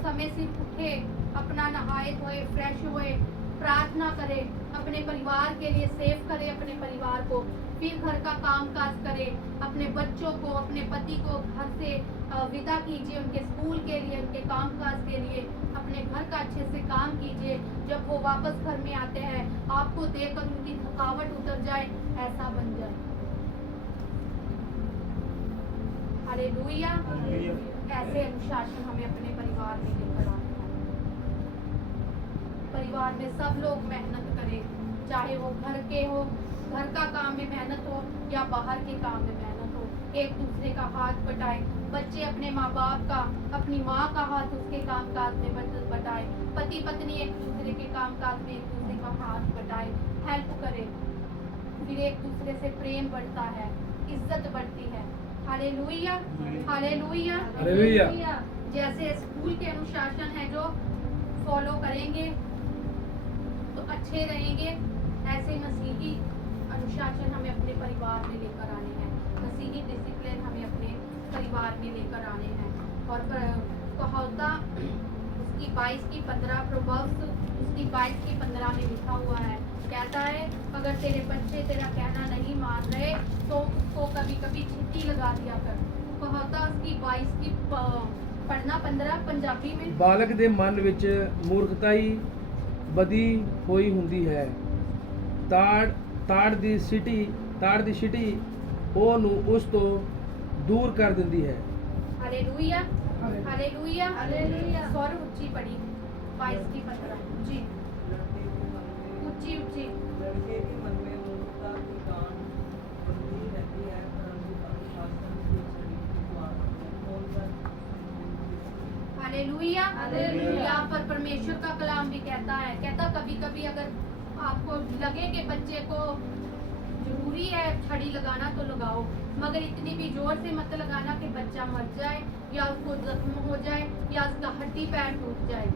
समय से उठे, अपना नहाए धोए फ्रेश हुए, प्रार्थना करे, अपने परिवार के लिए सेव करे अपने परिवार को, फिर घर का काम काज करे, अपने बच्चों को अपने पति को घर से विदा कीजिए उनके स्कूल के लिए, उनके काम काज के लिए, अपने घर का अच्छे से काम कीजिए। जब वो वापस घर में आते हैं आपको देखकर उनकी थकावट उतर जाए, ऐसा बन जाए। हालेलुया। ऐसे अनुशासन हमें अपने परिवार में लेकर आना है। परिवार में सब लोग मेहनत करें, चाहे वो घर के हो, घर का काम में मेहनत हो या बाहर के काम में मेहनत हो, एक दूसरे का हाथ बटाए। बच्चे अपने माँ बाप का, अपनी माँ का हाथ उसके काम काज में बटाए, पति पत्नी एक दूसरे के काम काज में एक दूसरे का हाथ बटाए, हेल्प करे, फिर एक दूसरे से प्रेम बढ़ता है, इज्जत बढ़ती है। Hallelujah, hallelujah, hallelujah. जैसे स्कूल के अनुशासन है जो फॉलो करेंगे तो अच्छे रहेंगे, ऐसे मसीही अनुशासन हमें अपने परिवार में लेकर आने हैं, मसीही डिसिप्लिन हमें अपने परिवार में लेकर आने हैं। और कहावता उसकी 22 की 15 प्रोवर्ब्स उसकी 22 की 15 में लिखा हुआ है, कहता है अगर तेरे बच्चे तेरा कहना नहीं मान रहे तो उसको कभी कभी छुट्टी लगा दिया कर। कहावता उसकी 22 की पढ़ना 15 पंजाबी में। ਬਾਲਕ ਦੇ ਮਨ ਵਿੱਚ ਮੂਰਖਤਾ ਹੀ ਬਦੀ ਹੋਈ ਹੁੰਦੀ ਹੈ। ਤਾੜ ਦੀ ਸਿਟੀ ਉਹ ਨੂੰ ਉਸ ਤੋਂ ਦੂਰ ਕਰ ਦਿੰਦੀ ਹੈ। Hallelujah, hallelujah, hallelujah. स्वर ऊंची पड़ी 22 की 15 जी, ऊंची ऊंची। लड़के के मन में मूर्खता की गान बंधी रहती है, परंतु अनुशासन के शरीर की द्वार खोलकर। Hallelujah, hallelujah. यहाँ पर परमेश्वर का कलाम भी कहता है, कहता कभी कभी अगर आपको लगे कि बच्चे को जरूरी है छड़ी लगाना तो लगाओ, मगर इतनी भी जोर से मत लगाना कि बच्चा मर जाए या उसको जख्म हो जाए या उसका हड्डी पैर टूट जाए।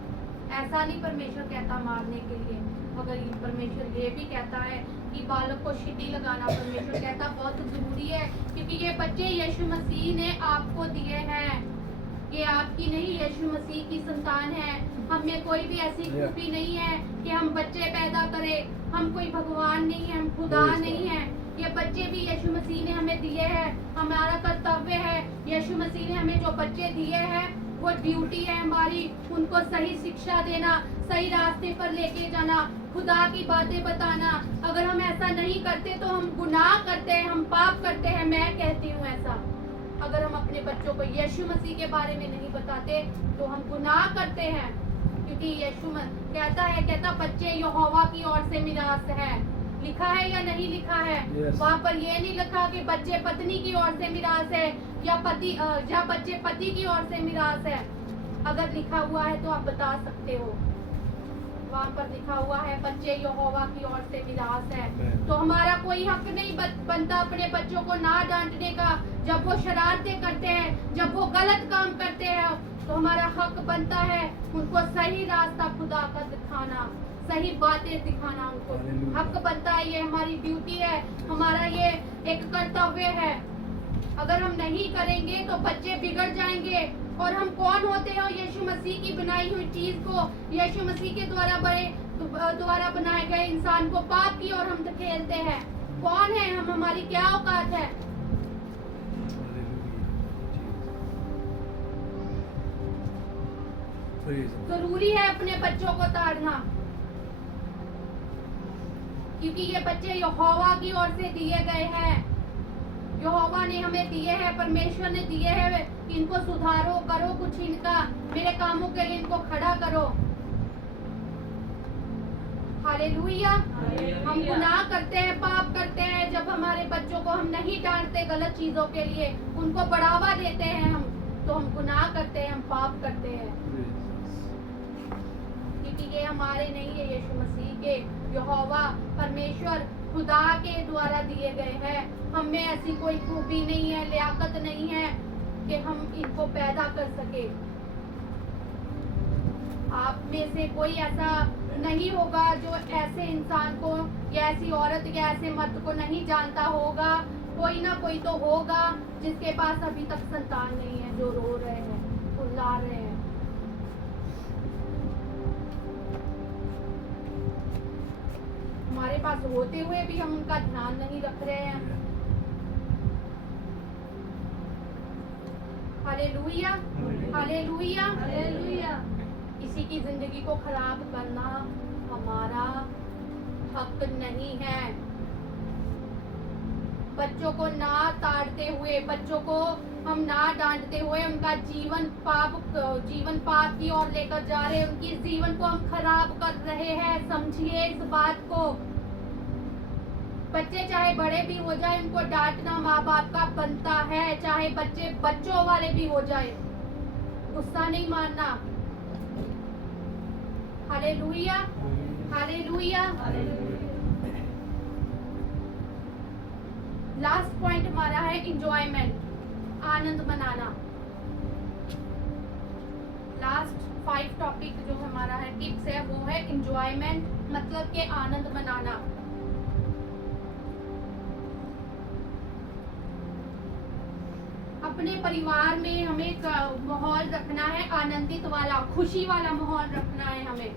ऐसा नहीं परमेश्वर कहता मारने के लिए, मगर परमेश्वर ये भी कहता है कि बालक को छिटी लगाना परमेश्वर कहता बहुत जरूरी है, क्योंकि ये बच्चे यीशु मसीह ने आपको दिए हैं, ये आपकी नहीं यीशु मसीह की संतान है। हम में कोई भी ऐसी खूबी नहीं है कि हम बच्चे पैदा करें, हम कोई भगवान नहीं है, हम खुदा नहीं है। ये बच्चे भी यीशु मसीह ने हमें दिए हैं, हमारा कर्तव्य है। यीशु मसीह ने हमें जो बच्चे दिए हैं वो ड्यूटी है हमारी उनको सही शिक्षा देना, सही रास्ते पर लेके जाना, खुदा की बातें बताना। अगर हम ऐसा नहीं करते तो हम गुनाह करते हैं, हम पाप करते हैं। मैं कहती हूँ ऐसा, अगर हम अपने बच्चों को यीशु मसीह के बारे में नहीं बताते तो हम गुनाह करते हैं। क्योंकि यीशु कहता बच्चे यहोवा की ओर से मिरास है। लिखा है या नहीं लिखा है? Yes. वहाँ पर ये नहीं लिखा कि बच्चे पत्नी की ओर से मिरास है या बच्चे पति की ओर से मिरास है। अगर लिखा हुआ है तो आप बता सकते हो। वहाँ पर लिखा हुआ है बच्चे यहोवा की ओर से मिरास है। Amen. तो हमारा कोई हक नहीं बनता अपने बच्चों को ना डांटने का। जब वो शरारतें करते हैं, जब वो गलत काम करते हैं, तो हमारा हक बनता है उनको सही रास्ता खुदा का दिखाना, सही बातें दिखाना। उनको Hallelujah. हक बनता है, ये हमारी ड्यूटी है, हमारा ये एक कर्तव्य है। अगर हम नहीं करेंगे तो बच्चे बिगड़ जाएंगे। और हम कौन होते हैं? यीशु मसीह की बनाई हुई चीज को, यीशु मसीह के द्वारा बनाए गए इंसान को पाप की ओर हम धकेलते हैं। कौन है हम? हमारी क्या औकात है? जरूरी है अपने बच्चों को ताड़ना, क्योंकि ये बच्चे यहोवा की ओर से दिए गए हैं। यहोवा ने हमें दिए हैं, परमेश्वर ने दिए हैं। इनको सुधारो, करो कुछ इनका, मेरे कामों के लिए इनको खड़ा करो। हालेलुया। हम गुनाह करते हैं, पाप करते हैं जब हमारे बच्चों को हम नहीं डांटते गलत चीजों के लिए, उनको बढ़ावा देते हैं हम, तो हम गुनाह करते हैं, हम पाप करते हैं। क्योंकि ये हमारे नहीं है, यीशु मसीह के, यहोवा परमेश्वर खुदा के द्वारा दिए गए हैं। हम में ऐसी कोई खूबी नहीं है, लियाकत नहीं है कि हम इनको पैदा कर सके। आप में से कोई ऐसा नहीं होगा जो ऐसे इंसान को या ऐसी औरत या ऐसे मर्द को नहीं जानता होगा। कोई ना कोई तो होगा जिसके पास अभी तक संतान नहीं है, जो रो रहे हैं, चिल्ला रहे हैं। हमारे पास होते हुए भी हम उनका ध्यान नहीं रख रहे हैं। Hallelujah, hallelujah, hallelujah. किसी की जिंदगी को खराब करना हमारा हक नहीं है। बच्चों को ना ताड़ते हुए, बच्चों को हम ना डांटते हुए उनका जीवन पाप की ओर लेकर जा रहे हैं, उनकी जीवन को हम खराब कर रहे हैं। समझिए इस बात को। बच्चे चाहे बड़े भी हो जाए, उनको डांटना माँ बाप का बनता है, चाहे बच्चे बच्चों वाले भी हो जाए, गुस्सा नहीं मारना। Hallelujah, hallelujah. लास्ट पॉइंट हमारा है इंजॉयमेंट, आनंद मनाना। लास्ट 5 टॉपिक जो हमारा है, टिप्स है, वो है इंजॉयमेंट, मतलब के आनंद मनाना। अपने परिवार में हमें एक माहौल रखना है, आनंदित वाला, खुशी वाला माहौल रखना है हमें।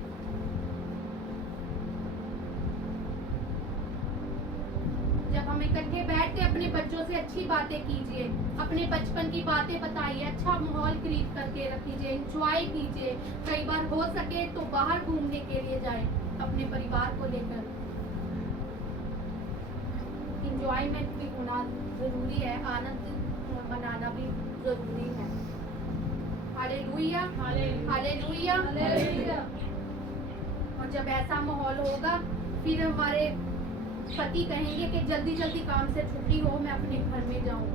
जब हम इकट्ठे बैठ के अपने बच्चों से अच्छी बातें कीजिए, अपने बचपन की बातें बताइए, अच्छा माहौल क्रिएट करके रखिए, एंजॉय कीजिए। कई बार हो सके तो बाहर घूमने के लिए जाए अपने परिवार को लेकर। इंजॉयमेंट भी होना जरूरी है, आनंद मनाना भी जरूरी है। Hallelujah, hallelujah, hallelujah. और जब ऐसा माहौल होगा, फिर हमारे पति कहेंगे कि जल्दी जल्दी काम से छुट्टी हो, मैं अपने घर में जाऊं।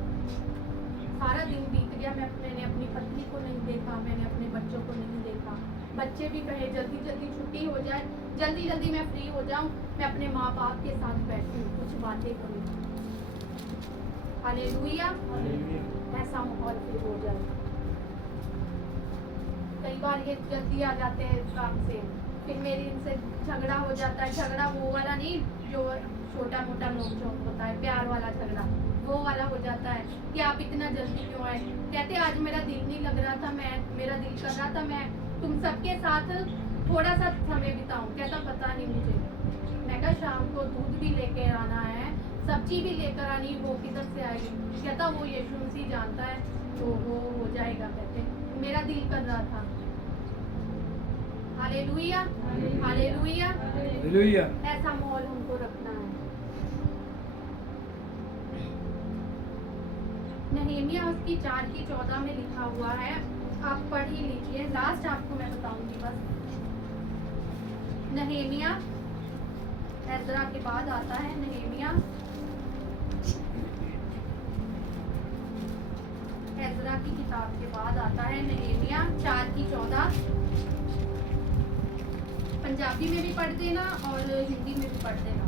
सारा दिन बीत गया, मैंने अपनी पत्नी को नहीं देखा, मैंने अपने बच्चों को नहीं देखा। बच्चे भी कहे जल्दी जल्दी छुट्टी हो जाए, जल्दी जल्दी मैं फ्री हो जाऊं, मैं अपने माँ बाप के साथ बैठूं, कुछ बातें करूं। हालेलुया, ऐसा माहौल फिर हो जाए। कई बार ये जल्दी आ जाते हैं काम से, फिर मेरी इनसे झगड़ा हो जाता है। झगड़ा वो वाला नहीं जो छोटा मोटा नोक-झोंक होता है, प्यार वाला झगड़ा वो वाला हो जाता है कि आप इतना जल्दी क्यों आए। कहते आज मेरा दिल नहीं लग रहा था, मेरा दिल कर रहा था मैं तुम सबके साथ थोड़ा सा समय बिताऊं। कहता पता नहीं मुझे। मैं कहा शाम को दूध भी लेके आना है, सब्जी भी लेकर आनी, वो किधर से आएगी। कहता वो यीशु मसीह जानता है, तो वो हो जाएगा। कहते मेरा दिल कर रहा था। Hallelujah, hallelujah. हालेलुया। ऐसा माहौल हमको रखना है। नहमीया उसकी 4:14 में लिखा हुआ है, आप पढ़ ही लीजिए। लास्ट आपको मैं बताऊंगी बस। नहमीया एज़रा के बाद आता है नहमीया। एज़रा की किताब के बाद आता है नहमीया 4:14। पंजाबी में भी पढ़ देना और हिंदी में भी पढ़ देना,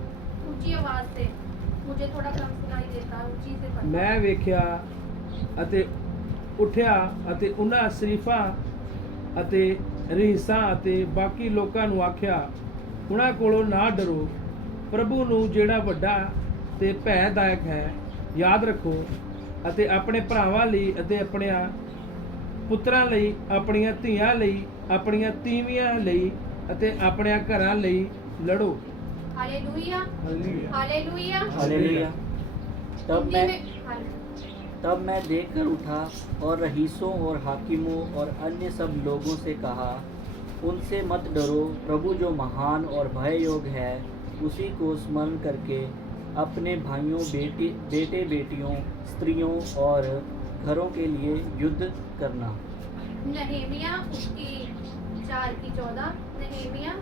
ऊंची आवाज से। मुझे थोड़ा कम सुनाई देता है, ऊंची से पढ़ना। ਮੈਂ ਵੇਖਿਆ ਅਤੇ ਉੱਠਿਆ ਅਤੇ ਉਹਨਾਂ ਸ਼ਰੀਫਾਂ ਅਤੇ ਰਈਸਾਂ ਅਤੇ ਬਾਕੀ ਲੋਕਾਂ ਨੂੰ ਆਖਿਆ, ਉਹਨਾਂ ਕੋਲੋਂ ਨਾ ਡਰੋ, ਪ੍ਰਭੂ ਨੂੰ ਜਿਹੜਾ ਵੱਡਾ ਤੇ ਭੈਦਾਇਕ ਹੈ ਯਾਦ ਰੱਖੋ ਅਤੇ ਆਪਣੇ ਭਰਾਵਾਂ ਲਈ ਅਤੇ ਆਪਣਿਆਂ ਪੁੱਤਰਾਂ ਲਈ, ਆਪਣੀਆਂ ਧੀਆਂ ਲਈ, ਆਪਣੀਆਂ ਤੀਵੀਆਂ ਲਈ ਅਤੇ ਆਪਣਿਆਂ ਘਰਾਂ ਲਈ ਲੜੋ। Hallelujah, hallelujah. हालेलुया। हिंदी तब मैं देखकर उठा और रईसों और हाकिमों और अन्य सब लोगों से कहा, उनसे मत डरो, प्रभु जो महान और भय योग्य है, उसी को स्मरण करके अपने भाइयों, बेटे बेटियों, स्त्रियों और घरों के लिए युद्ध करना। नहमीया उसकी 4:14। नहमीया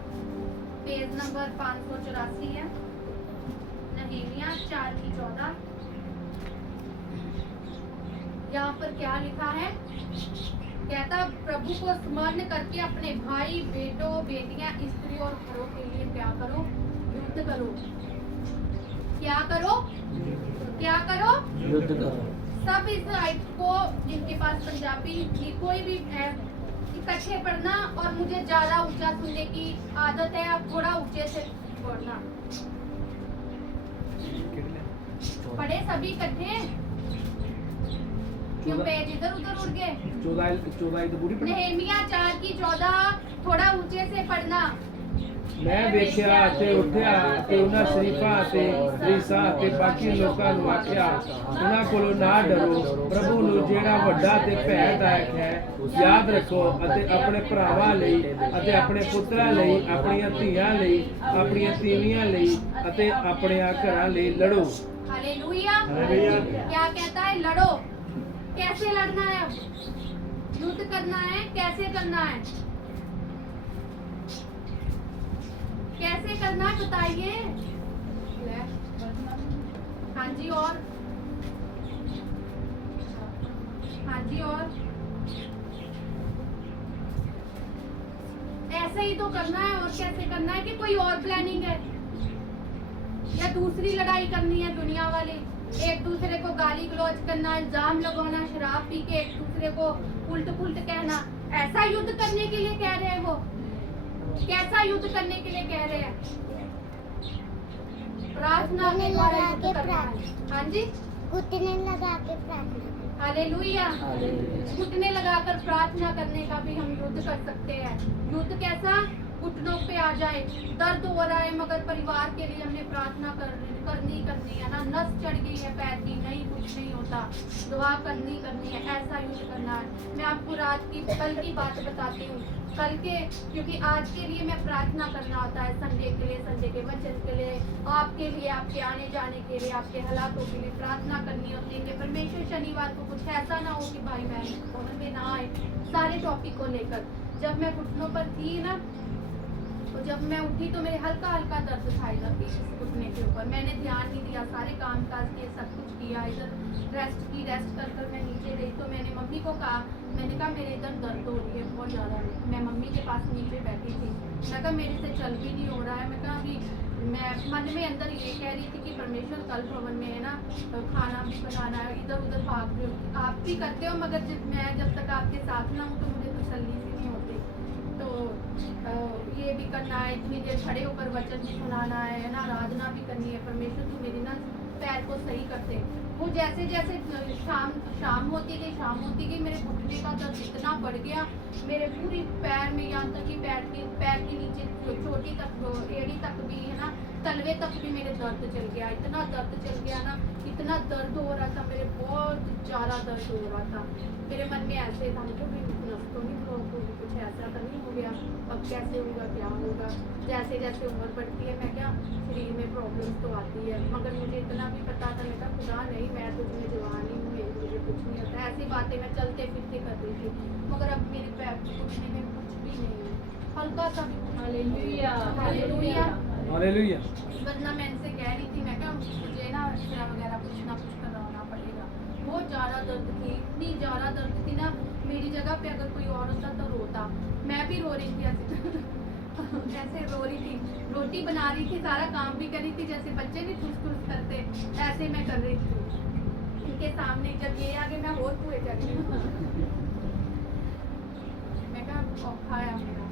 पेज नंबर 584 है। नहमीया 4:14। यहाँ पर क्या लिखा है? कहता प्रभु को स्मरण करके अपने भाई, बेटों, बेटियां, स्त्री और घरों के लिए क्या करो? युद्ध करो। क्या करो? क्या करो? युद्ध करो। सब इस आयत को, जिनके पास पंजाबी की कोई भी है, इकट्ठे पढ़ना और मुझे ज्यादा ऊंचा सुनने की आदत है, आप थोड़ा ऊंचे से पढ़ना। पढ़े सभी इकट्ठे? क्यों पेज इधर उधर उड़ गए? 14 तो पूरी पढ़ी। नहमीया 4:14 थोड़ा ऊंचे से पढ़ना। ਮੈਂ ਵੇਖਿਆ ਅਤੇ ਉੱਠਿਆ ਅਤੇ ਉਹਨਾਂ ਸ਼ਰੀਫਾਂ ਅਤੇ ਰਈਸਾਂ ਅਤੇ ਬਾਕੀ ਲੋਕਾਂ ਨੂੰ ਆਖਿਆ, ਉਹਨਾਂ ਕੋਲੋਂ ਨਾ ਡਰੋ, ਪ੍ਰਭੂ ਨੂੰ ਜਿਹੜਾ ਵੱਡਾ ਤੇ ਭੈਦਾਇਕ ਹੈ ਯਾਦ ਰੱਖੋ ਅਤੇ ਆਪਣੇ ਭਰਾਵਾਂ ਲਈ ਅਤੇ ਆਪਣੇ ਪੁੱਤਰਾਂ ਲਈ, ਆਪਣੀਆਂ ਧੀਆਂ ਲਈ, ਆਪਣੀਆਂ ਤੀਵੀਆਂ ਲਈ ਅਤੇ ਆਪਣਿਆਂ ਘਰਾਂ ਲਈ ਲੜੋ। हालेलुया। हालेलुया। क्या कहता है? लड़ो। कैसे लड़ना है? युद्ध करना है। कैसे करना है? कैसे करना है बताइए। हाँ जी, और हाँ जी, और ऐसे ही तो करना है। और कैसे करना है? कि कोई और प्लानिंग है या दूसरी लड़ाई करनी है? दुनिया वाले एक दूसरे को गाली गलौज करना, इल्जाम लगाना, शराब पी के एक दूसरे को उल्ट पुल्ट कहना, ऐसा युद्ध करने के लिए कह रहे हैं वो? कैसा युद्ध करने के लिए कह रहे हैं? प्रार्थना के द्वारा युद्ध करना है। हाँ जी, घुटने लगा के प्रार्थना। हालेलुया। हालेलुया। घुटने लगाकर प्रार्थना करने का भी हम युद्ध कर सकते हैं। युद्ध कैसा? घुटनों पे आ जाए, दर्द हो रहा है मगर परिवार के लिए हमने प्रार्थना करनी है ना। नस चढ़ गई है पैर की, नहीं कुछ नहीं होता, दुआ करनी है। ऐसा युद्ध करना है। मैं आपको रात की कल की बात बताती हूँ। कल के, क्योंकि आज के लिए मैं प्रार्थना करना होता है, संडे के लिए, संडे के वचन के लिए, आपके लिए, आपके आने जाने के लिए, आपके हालातों के लिए प्रार्थना करनी होती है कि परमेश्वर शनिवार को कुछ ऐसा ना हो कि भाई बहन भवन में ना आए सारे टॉपिक को लेकर। जब मैं घुटनों पर थी ना, तो जब मैं उठी तो मेरे हल्का हल्का दर्द था इधर घुटने के ऊपर। मैंने ध्यान नहीं दिया, सारे काम काज किए, सब कुछ किया, इधर रेस्ट की। रेस्ट कर कर मैं नीचे गई तो मैंने मम्मी को कहा, मैंने कहा मेरे इधर दर्द हो रही है बहुत ज़्यादा। मैं मम्मी के पास नीचे बैठी थी, मैं कहा मेरे से चल भी नहीं हो रहा है। मैं कहा अभी मैं मन में अंदर ये कह रही थी कि परमेश्वर कल भवन में है ना, तो खाना भी बनाना है, इधर उधर भाग रहे हो, आप भी करते हो, मगर जब तक आपके साथ ना हूँ तो मुझे तसल्ली सी नहीं होती। तो ये भी करना है, इतनी देर खड़े होकर वचन भी सुनाना है ना, आराधना भी करनी है। परमेश्वर तू मेरी ना पैर को सही करते। वो जैसे जैसे शाम होती गई मेरे घुटने का दर्द इतना बढ़ गया, मेरे पूरी पैर में, यहाँ तक कि पैर के नीचे चोटी तक, एड़ी तक भी है ना तलवे तक भी मेरे दर्द चल गया, इतना दर्द चल गया ना, इतना दर्द हो रहा था मेरे, बहुत ज़्यादा दर्द हो रहा था मेरे मन में। ऐसे था मुझे भी नस तो नहीं ब्लॉक होगी, कुछ ऐसा तो नहीं हो गया, अब कैसे होगा क्या होगा। जैसे जैसे उम्र बढ़ती है मैं क्या शरीर में प्रॉब्लम्स तो आती है, मगर मुझे इतना भी पता था, मैं कहा खुदा नहीं, मैं तो तुम्हें जवान ही हूँ, मुझे कुछ नहीं होता। ऐसी बातें मैं चलते फिरते कर रही थी, मगर अब मेरे पैर उठने में कुछ भी नहीं है, हल्का सा भी। Hallelujah hallelujah. हालेलुया। वरना मैं इनसे कह रही थी, मैं क्या मुझे ना एक्सरा वगैरह कुछ ना कुछ करवाना पड़ेगा। बहुत ज़्यादा दर्द थी, इतनी ज़्यादा दर्द थी ना, मेरी जगह पे अगर कोई और होता तो रोता। मैं भी रो रही थी ऐसे ऐसे रो रही थी, रोटी बना रही थी, सारा काम भी कर रही थी, जैसे बच्चे भी ठुस ठुस करते ऐसे मैं कर रही थी इनके सामने। जब ये आगे मैं और पूरे कर रही हूँ, मैं कहा औखा है मेरा,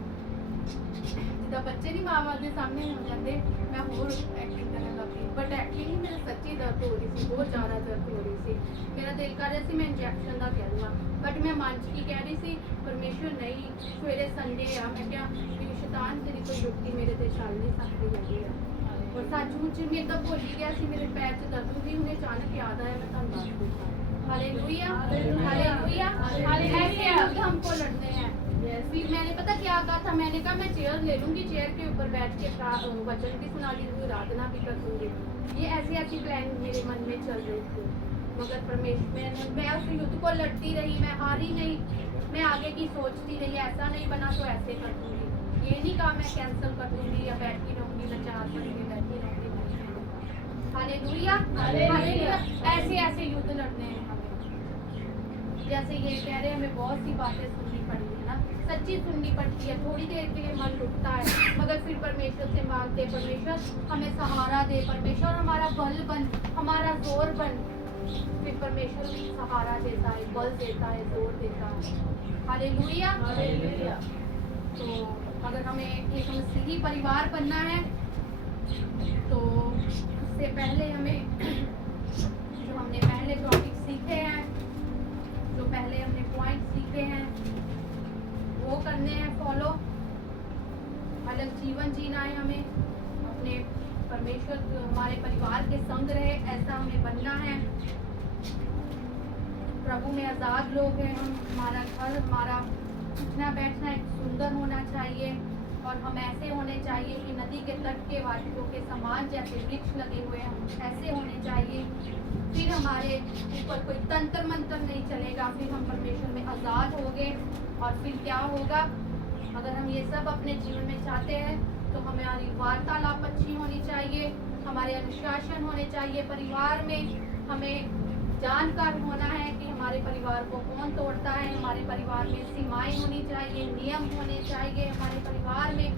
जिदा बच्चे नहीं माँ बाप के सामने हो जाते, मैं और एक्टिंग करने लगी। बट एक्टिंग ही मेरे सच्ची दर्द हो रही थी, बहुत ज़्यादा दर्द हो रही थी। मेरा दिल कर रहा थी मैं इंजेक्शन का कह दूँगा, बट मैं मन की कह रही थी परमेश्वर नहीं, सवेरे संडे आ, मैं क्या शैतान तेरी कोई युक्ति मेरे ते चल नहीं सकती लगी है। और सचमुच मैं तब भूल ही गया सी, मेरे पैर से दर्द भी उन्हें अचानक याद आया, मैं तुम बात दूँगा। Hallelujah hallelujah hallelujah. ऐसे हमको लड़ने हैं। फिर मैंने पता क्या कहा था, मैंने कहा मैं चेयर ले लूंगी, चेयर के ऊपर बैठ के वचन भी सुना लूंगी, आराधना भी कर दूंगी। ये ऐसी ऐसी प्लान मेरे मन में चल रही थी, मगर परमेश्वर मैं उस युद्ध को लड़ती रही, मैं हारी नहीं, मैं आगे की सोचती रही, ऐसा नहीं बना तो ऐसे कर दूंगी, ये नहीं कहा मैं कैंसिल कर दूंगी या बैठी रहूंगी, मैं 4 करके बैठी रहूंगी। Hallelujah hallelujah. ऐसे ऐसे युद्ध लड़ने हैं हमें, जैसे ये कह रहे हैं हमें बहुत सी बातें सुननी पड़ी है ना, सच्ची सुननी पड़ती है, थोड़ी देर के लिए मन रुकता है, मगर फिर परमेश्वर से मांगते परमेश्वर हमें सहारा दे, परमेश्वर हमारा बल बन, हमारा जोर बन। फिर परमेश्वर सहारा देता है, बल देता है, जोर देता है। Hallelujah hallelujah. तो अगर हमें एक मसीही परिवार बनना है तो उससे पहले हमें जो हमने पहले टॉपिक सीखे हैं, जो पहले हमने पॉइंट सीखे हैं वो करने हैं फॉलो। अलग जीवन जीना है हमें, अपने परमेश्वर हमारे परिवार के संग रहे ऐसा हमें बनना है। प्रभु में आज़ाद लोग हैं हम, हमारा घर, हमारा उठना बैठना एक सुंदर होना चाहिए, और हम ऐसे होने चाहिए कि नदी के तट के वाटिकों के समान जैसे वृक्ष लगे हुए हैं, हम ऐसे होने चाहिए। फिर हमारे ऊपर कोई तंत्र मंत्र नहीं चलेगा, फिर हम परमेश्वर में आज़ाद होंगे। और फिर क्या होगा, अगर हम ये सब अपने जीवन में चाहते हैं तो हमारी वार्तालाप अच्छी होनी चाहिए, हमारे अनुशासन होने चाहिए परिवार में, हमें जानकार होना है कि हमारे परिवार को कौन तोड़ता है, हमारे परिवार में सीमाएं होनी चाहिए, नियम होने चाहिए हमारे परिवार में,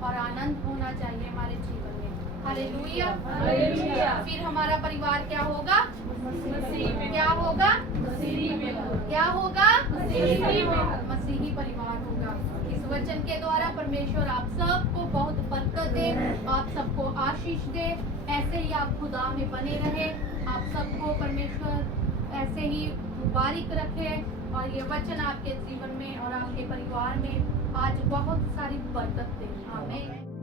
और आनंद होना चाहिए हमारे जीवन में। Hallelujah hallelujah. फिर हमारा परिवार क्या होगा, क्या होगा, क्या होगा, मसीही परिवार होगा। इस वचन के द्वारा परमेश्वर आप सबको बहुत बरकत दे, आप सबको आशीष दे, ऐसे ही आप खुदा में बने रहे, आप सबको परमेश्वर ऐसे ही मुबारक रखे, और ये वचन आपके जीवन में और आपके परिवार में आज बहुत सारी बरकत दे। आमीन।